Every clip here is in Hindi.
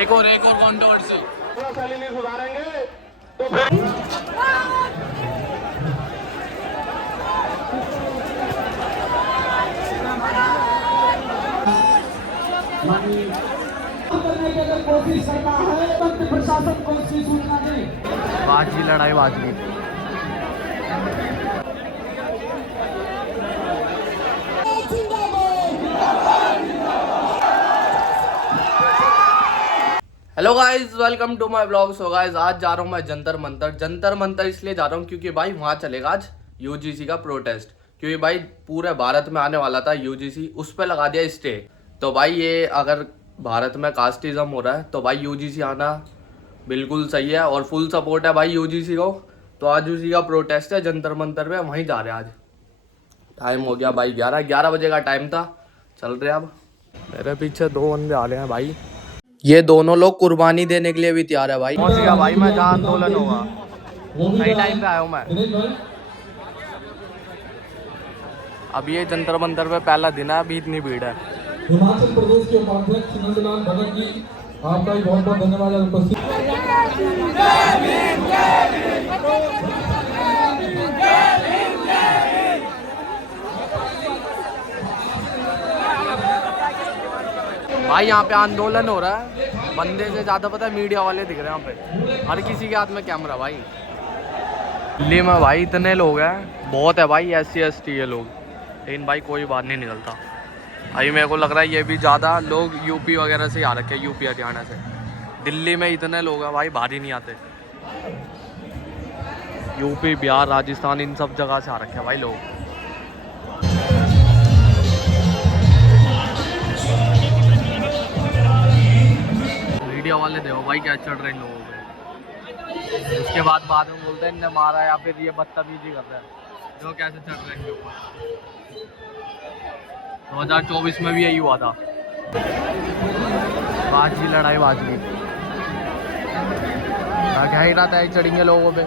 एक और कंट्रोवर्सी सुधारेंगे तो करने की अगर कोशिश करता है तब प्रशासन को उसकी सूचना दें। बाजी लड़ाई बाजी। Hello guys, welcome to my blog. So guys, आज जा रहा हूँ मैं जंतर मंतर इसलिए जा रहा हूँ क्योंकि भाई वहाँ चलेगा आज यूजीसी का प्रोटेस्ट। क्योंकि भाई पूरे भारत में आने वाला था यूजीसी, उस पर लगा दिया स्टे। तो भाई ये अगर भारत में कास्टिज्म हो रहा है तो भाई यूजीसी आना बिल्कुल सही है और फुल सपोर्ट है भाई यूजीसी को। तो आज उसी का प्रोटेस्ट है जंतर मंतर पे, वहीं जा रहे हैं आज। टाइम हो गया भाई 11 बजे का टाइम था। चल रहे अब। मेरे पीछे 2 बंदे आ रहे हैं भाई, ये दोनों लोग कुर्बानी देने के लिए भी तैयार है भाई। पहुंच गया भाई मैं जहाँ आंदोलन होगा, सही टाइम पे आया हूँ मैं। अब ये जंतर मंतर पे पहला दिन है, अभी इतनी भीड़ है। हिमाचल प्रदेश के उपाध्यक्ष नंदलाल भगत जी, आपका भी बहुत बहुत धन्यवाद उपस्थित। भाई यहाँ पे आंदोलन हो रहा है, बंदे से ज्यादा पता है मीडिया वाले दिख रहे हैं यहाँ पे। हर किसी के हाथ में कैमरा भाई। दिल्ली में भाई इतने लोग हैं, बहुत है भाई SC ST ये लोग, लेकिन भाई कोई बात नहीं निकलता। अभी मेरे को लग रहा है ये भी ज़्यादा लोग यूपी वगैरह से आ रखे हैं, यूपी हरियाणा से। दिल्ली में इतने लोग हैं भाई, बाहर ही नहीं आते। यूपी बिहार राजस्थान इन सब जगह से आ रखे हैं भाई लोग। मीडिया वाले देखो भाई क्या चढ़ रहे हैं लोगों पे। उसके बाद में बोलते हैं इनने मारा या फिर ये बदतमीजी कर रहा है। जो कैसे चढ़ रहे हैं इनके ऊपर। 2024 में भी यही हुआ था, बाजी लड़ाई बाजी। क्या ही रहता है, चढ़ेंगे लोगों पे।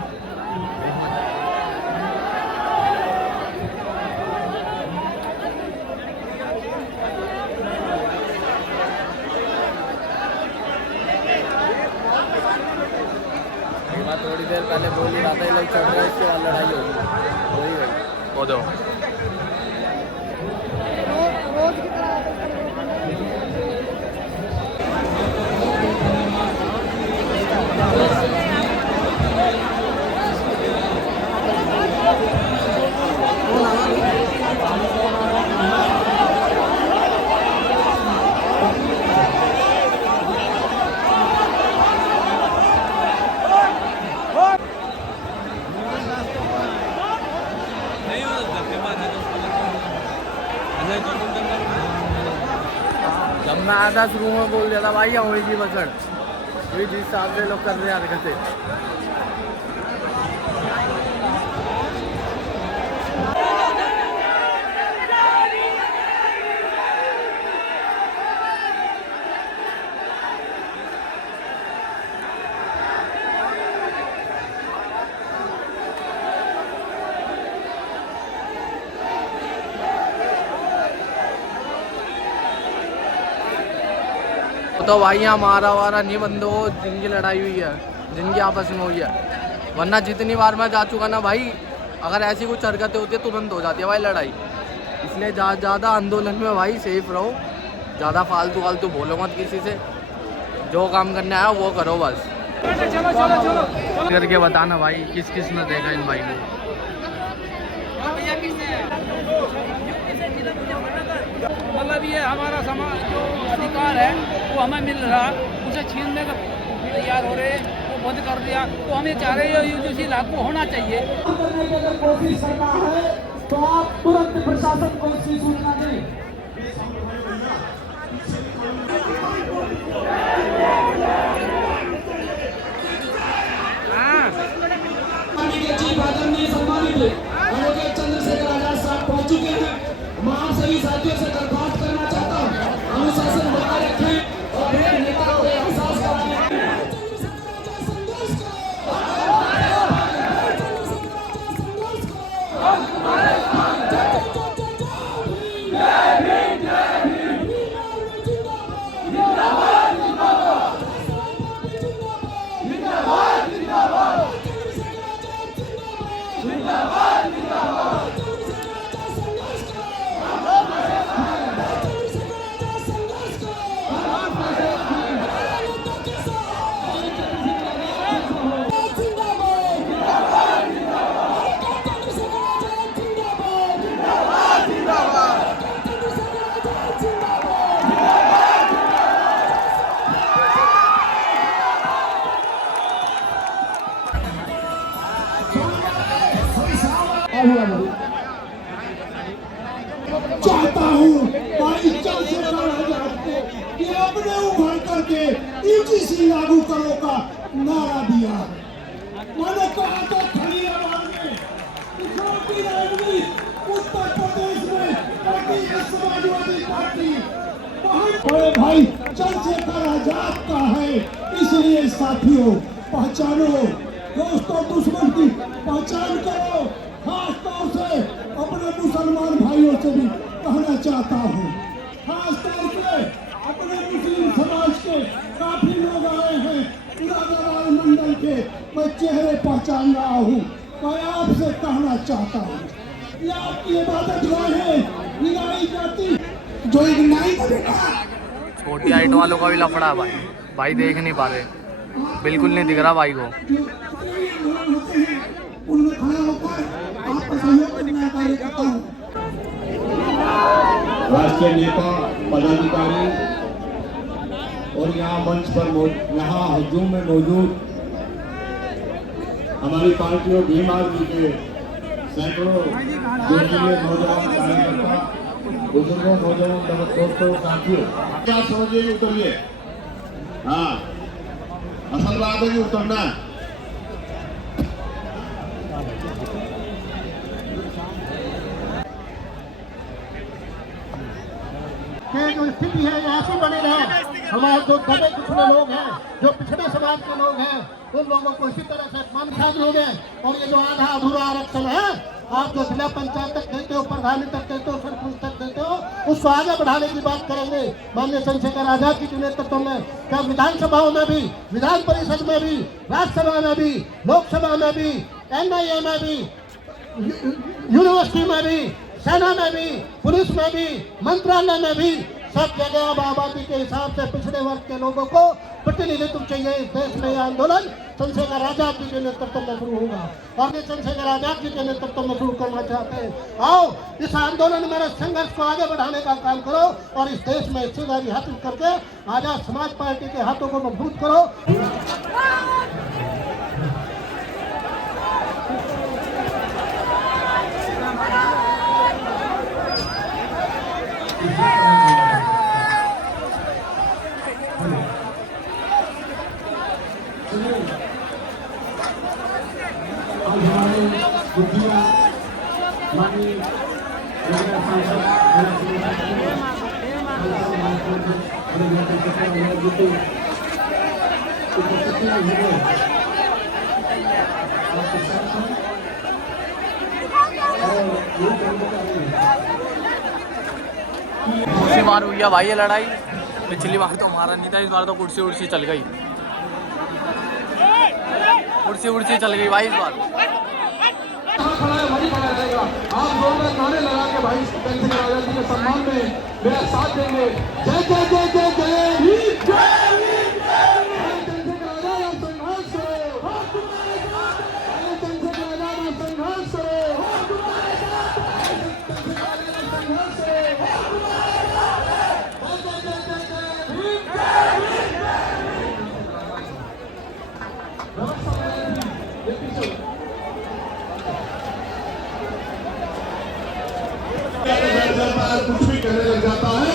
थोड़ी देर पहले बोल ही रहा था ये लोग चढ़ रहे हैं, इसके बाद लड़ाई होगी। वही गई वो दो। जब मैं आया था शुरू में बोल दिया था भाई यहाँ की बसड़, जिस हिसाब से लोग कर रहे हैं हरकतें। तो भाई यहाँ मारा वारा नहीं बंदो, जिनकी लड़ाई हुई है, जिनकी आपस में हुई है। वरना जितनी बार मैं जा चुका ना भाई, अगर ऐसी कुछ हरकतें होती है तुरंत हो जाती है भाई लड़ाई। इसलिए ज़्यादा आंदोलन में भाई सेफ रहो, ज़्यादा फालतू बोलो मत किसी से। जो काम करने आया वो करो बस। करके बताना भाई किस किस ने देखा इन भाई को। मतलब ये हमारा समाज जो अधिकार है वो हमें मिल रहा, उसे छीनने का तैयार हो रहे हैं, वो बंद कर दिया। तो हम ये चाह रहे हैं यूजीसी लागू होना चाहिए। करने की अगर कोशिश करता है तो आप तुरंत प्रशासन को उसकी सूचना दें। चंद्रशेखर आजाद साहब पहुंच चुके हैं। मैं आप सभी साथियों से दरख्वास्त करना चाहता हूं, अनुशासन बनाए रखें और अपने नेता को एहसास कराने। के यूजीसी लागू करो का नारा दिया है। मैंने कहा तो खड़ी आवाज में किसानों की राजनीति उत्तर प्रदेश में पार्टी समाजवादी पार्टी बड़े भाई चंद्रशेखर आजाद का है। इसलिए साथियों पहचानो, दोस्तों दुश्मन की पहचान करो। खास तौर से अपने मुसलमान भाइयों से भी कहना चाहता हूँ, खास तौर से अपने मुस्लिम समाज के काफी लोग आए हैं मुरादाबाद मंडल के, मैं चेहरे पहचान रहा हूँ। मैं आपसे कहना चाहता हूँ ये आपकी इबादत गाहें निगाही जाती जो इग्नाइट करेगा। छोटी हाइट वालों का भी लफड़ा है भाई, भाई देख नहीं पा रहे, बिल्कुल नहीं दिख रहा भाई को। उनमें खड़ा होकर आपका सहयोग करने का कार्य करता हूँ। राष्ट्रीय नेता पदाधिकारी और यहाँ मंच पर यहाँ हजूम में मौजूद हमारी पार्टी और भीम आर्मी के सैकड़ों जोशीले नौजवान कार्यकर्ता, बुजुर्गों, नौजवान दोस्तों, साथियों, क्या समझिए उतरिए। हाँ, असल बात है कि उतरना है। जो स्थिति है ऐसी बनी रहे। हमारे जो दबे पिछड़े लोग हैं, जो पिछड़े समाज के लोग हैं, उन लोगों को इसी तरह से मानसाद लोग हैं। और ये जो आधा अधूरा आरक्षण है, आप जो जिला पंचायत तक देते हो, प्रधानी तक देते हो, सरपंच तक देते हो, उसको आगे बढ़ाने की बात करेंगे माननीय चंद्रशेखर आजाद जी के नेतृत्व में। क्या विधानसभाओं में भी, विधान परिषद में भी, राज्यसभा में भी, लोकसभा में भी, NIA में भी, यूनिवर्सिटी में भी, सेना में भी, पुलिस में भी, मंत्रालय में भी, सब जगह अब आबादी के हिसाब से पिछड़े वर्ग के लोगों को प्रतिनिधित्व चाहिए। इस देश में यह आंदोलन चंद्रशेखर आजाद जी के नेतृत्व में शुरू होगा और ये चंद्रशेखर आजाद जी के नेतृत्व में शुरू करना चाहते हैं। आओ इस आंदोलन में संघर्ष को आगे बढ़ाने का काम करो और इस देश में हिस्सेदारी हासिल करके आजाद समाज पार्टी के हाथों को मजबूत करो। मुखिया माननीय दूसरी बार हुई है भाई ये लड़ाई, पिछली बार तो हमारा नहीं था, इस बार तो कुर्सी उर्सी चल गई, कुर्सी उर्सी चल गई भाई इस बार। खड़ा है वही खड़ा रहेगा। आप जोरदार नारे लगा के भाई चंद्रशेखर आजाद जी के सम्मान में मेरा साथ देंगे। जय जय जय जय जय भीम, जय भीम, चंद्रशेखर आजाद आप संघर्ष करो, चंद्रशेखर आजाद आप संघर्ष करो, चंद्रशेखर आजाद संघर्ष कुछ भी कहने लग जाता है।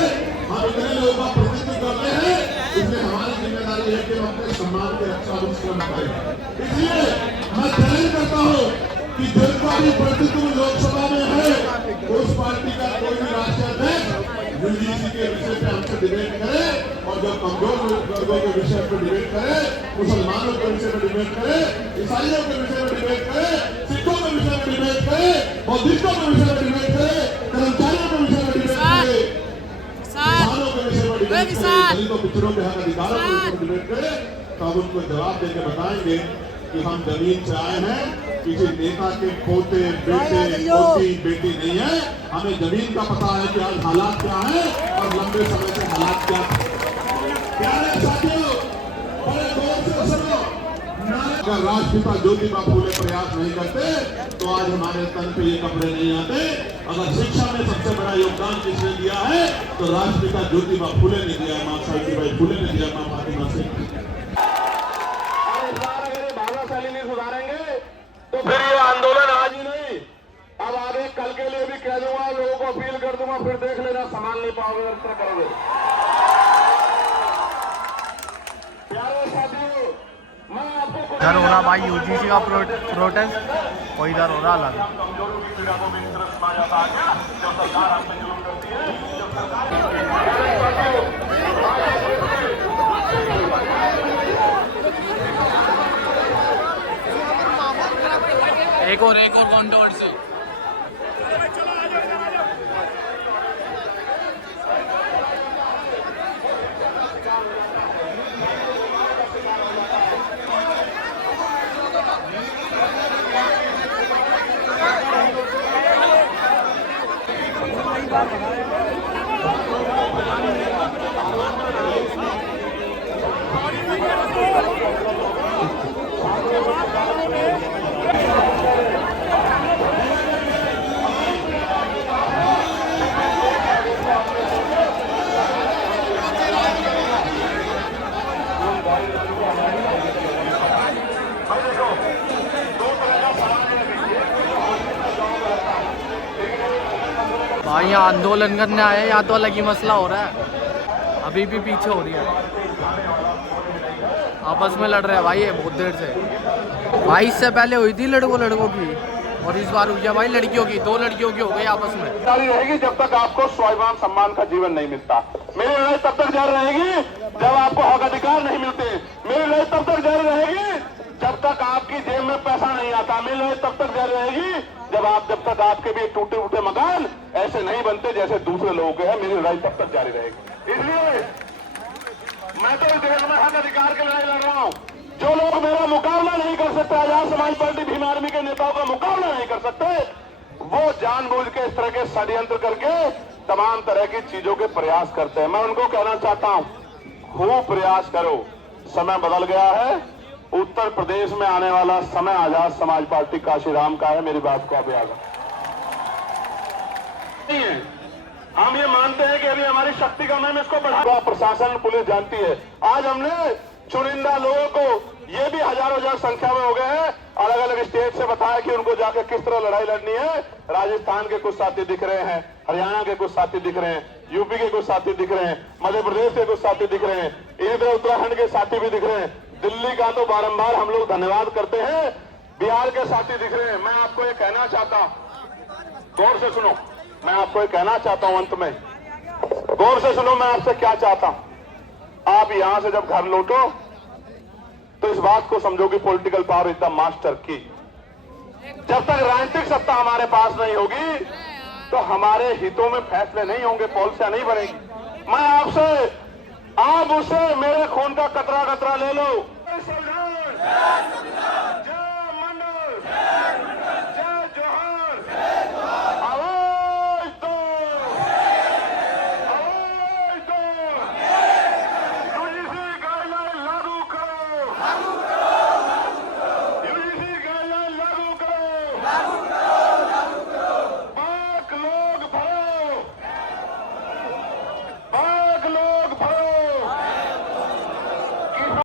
हम इतने लोगों का प्रतिनिधित्व करते हैं, इसलिए हमारी जिम्मेदारी है कि हम अपने सम्मान की रक्षा दुष्कर्म करें। इसलिए मैं चैलेंज करता हूँ कि जिनका भी प्रतिनिधित्व लोकसभा में है, उस पार्टी का कोई भी राष्ट्रीय अध्यक्ष यूजीसी के विषय पे हमसे डिबेट करे और जो कमजोर वर्गों के विषय पर डिबेट करे, मुसलमानों के विषय पर डिबेट करे, ईसाइयों के विषय पर डिबेट करे, सिखों के विषय पर डिबेट करे, बौद्धिस्टों के विषय पर डिबेट करे, कर्मचारियों के विषय पर डिबेट करे, किसानों के विषय पर डिबेट करे, दलितों पिछड़ों के हक अधिकारों के विषय पर डिबेट करे, तो हम उनको जवाब देकर बताएंगे कि हम जमीन से आए हैं, किसी नेता के पोते, बेटे, पोती, बेटी नहीं है। हमें जमीन का पता है कि आज हालात क्या है और लंबे समय से हालात क्या है। साथियों, बड़े गौर से सुनो, अगर राष्ट्रपिता ज्योतिबा फूले प्रयास नहीं करते तो आज हमारे तन पे ये कपड़े नहीं आते। अगर शिक्षा में सबसे बड़ा योगदान किसने दिया है तो राष्ट्रपिता ज्योतिबा फूले ने दिया, मां सावित्रीबाई फूले ने दिया, मां फातिमा सिंह। सुधारेंगे तो फिर ये आंदोलन आज ही नहीं, अब आगे कल के लिए भी कह दूंगा, लोगों को अपील कर दूंगा, फिर देख लेना संभाल नहीं पाओगे अगर इतना करोगे। इधर हो रहा भाई यूजीसी का प्रोटेस्ट और इधर हो रहा अलग। एक और कंट्रोवर्सी। भाई यहाँ आंदोलन करने आए, यहाँ तो अलग ही मसला हो रहा है, अभी भी पीछे हो रही है, आपस में लड़ रहे हैं भाई ये बहुत देर से। भाई इससे पहले हुई थी लड़कों की और इस बार हुई है भाई लड़कियों की, 2 लड़कियों की हो गई आपस में। जारी रहेगी जब तक आपको स्वाभिमान सम्मान का जीवन नहीं मिलता। मेरी लड़ाई तब तक जारी रहेगी जब आपको हक अधिकार नहीं मिलते। मेरी लड़ाई तब तक जारी रहेगी जब तक आपकी जेब में पैसा नहीं आता। मेरी लड़ाई तब तक जारी रहेगी जब तक आपके भी टूटे फूटे मकान ऐसे नहीं बनते जैसे दूसरे लोगों के हैं। मेरी लड़ाई तब तक जारी रहेगी। इसलिए मैं तो इस देश में हक अधिकार की लड़ाई लड़ रहा हूं। जो लोग मेरा मुकाबला नहीं कर सकते, आजाद समाज पार्टी भीम आर्मी के नेताओं का मुकाबला नहीं कर सकते, वो जानबूझ के इस तरह के षड्यंत्र करके तमाम तरह की चीजों के प्रयास करते हैं। मैं उनको कहना चाहता हूं, खूब प्रयास करो, समय बदल गया है। उत्तर प्रदेश में आने वाला समय आजाद समाज पार्टी काशीराम का है। मेरी बात को आप याद नहीं है। हम ये मानते हैं कि अभी हमारी शक्ति कम है, इसको बढ़ा। प्रशासन पुलिस जानती है। आज हमने चुनिंदा लोगों को, ये भी हजारों संख्या में हो गए हैं, अलग अलग स्टेट से बताया कि उनको जाके किस तरह लड़ाई लड़नी है। राजस्थान के कुछ साथी दिख रहे हैं, हरियाणा के कुछ साथी दिख रहे हैं, यूपी के कुछ साथी दिख रहे हैं, मध्य प्रदेश के कुछ साथी दिख रहे हैं, इसी तरह उत्तराखंड के साथी भी दिख रहे हैं। दिल्ली का तो बारंबार हम लोग धन्यवाद करते हैं, बिहार के साथी दिख रहे हैं। मैं आपको ये कहना चाहता हूं, गौर से सुनो, मैं आपको ये कहना चाहता हूं, अंत में गौर से सुनो, मैं आपसे क्या चाहता हूं। आप यहां से जब घर लौटो तो इस बात को समझो कि political power is the master की। जब तक राजनीतिक सत्ता हमारे पास नहीं होगी तो हमारे हितों में फैसले नहीं होंगे, पॉलिसियां नहीं बनेगी। मैं आपसे, आप उससे मेरे खून का कतरा कतरा ले लो। जय मंडल, जय जोहर, आवाज दो, आवाज दो। यूजीसी गाइडलाइन लागू करो, यूजीसी गाइडलाइन लागू करो।